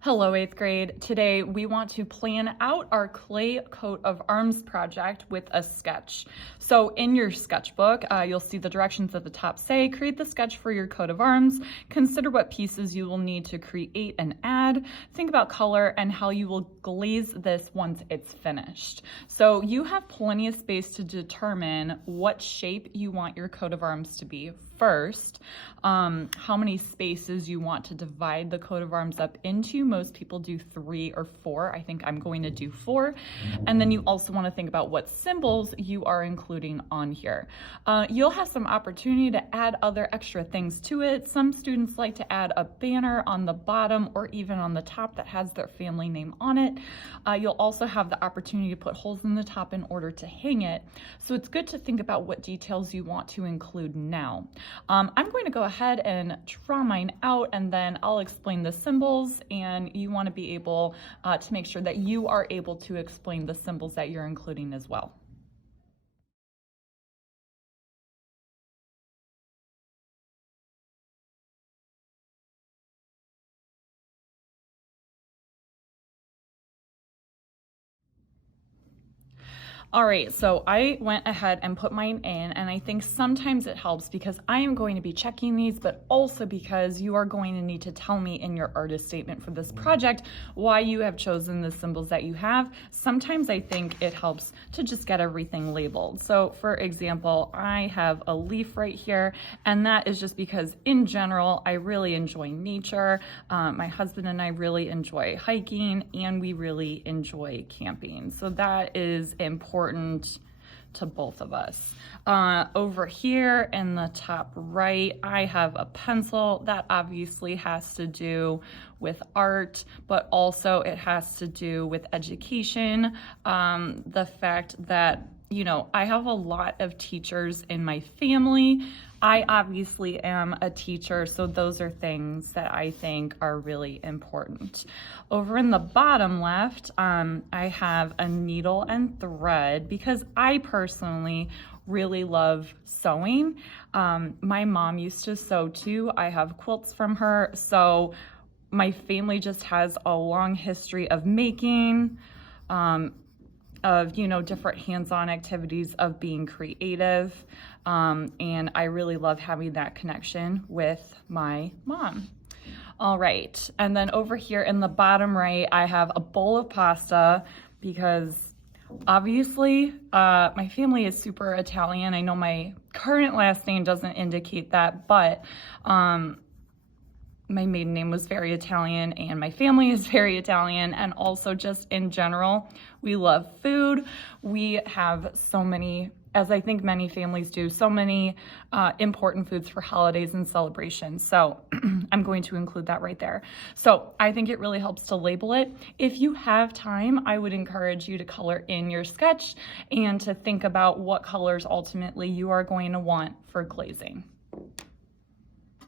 Hello, 8th grade. Today we want to plan out our clay coat of arms project with a sketch. So in your sketchbook, you'll see the directions at the top say, create the sketch for your coat of arms, consider what pieces you will need to create and add, think about color and how you will glaze this once it's finished. So you have plenty of space to determine what shape you want your coat of arms to be first, how many spaces you want to divide the coat of arms up into. Most people do 3 or 4. I think I'm going to do 4. And then you also want to think about what symbols you are including on here. You'll have some opportunity to add other extra things to it. Some students like to add a banner on the bottom or even on the top that has their family name on it. You'll also have the opportunity to put holes in the top in order to hang it. So it's good to think about what details you want to include now. I'm going to go ahead and draw mine out, and then I'll explain the symbols, and you want to be able to make sure that you are able to explain the symbols that you're including as well. All right, so I went ahead and put mine in, and I think sometimes it helps because I am going to be checking these, but also because you are going to need to tell me in your artist statement for this project why you have chosen the symbols that you have. Sometimes I think it helps to just get everything labeled. So for example, I have a leaf right here, and that is just because in general, I really enjoy nature. My husband and I really enjoy hiking, and we really enjoy camping. So that is important to both of us. Over here in the top right, I have a pencil. That obviously has to do with art, but also it has to do with education. The fact that, you know, I have a lot of teachers in my family. I obviously am a teacher, so those are things that I think are really important. Over in the bottom left, I have a needle and thread because I personally really love sewing. My mom used to sew too. I have quilts from her, so my family just has a long history of making, of, you know, different hands-on activities, of being creative, and I really love having that connection with my mom. All right, and then over here in the bottom right, I have a bowl of pasta because obviously my family is super Italian. I know my current last name doesn't indicate that, but my maiden name was very Italian and my family is very Italian, and also just in general, we love food. We have so many, as I think many families do, so many important foods for holidays and celebrations. So I'm going to include that right there. So I think it really helps to label it. If you have time, I would encourage you to color in your sketch and to think about what colors ultimately you are going to want for glazing.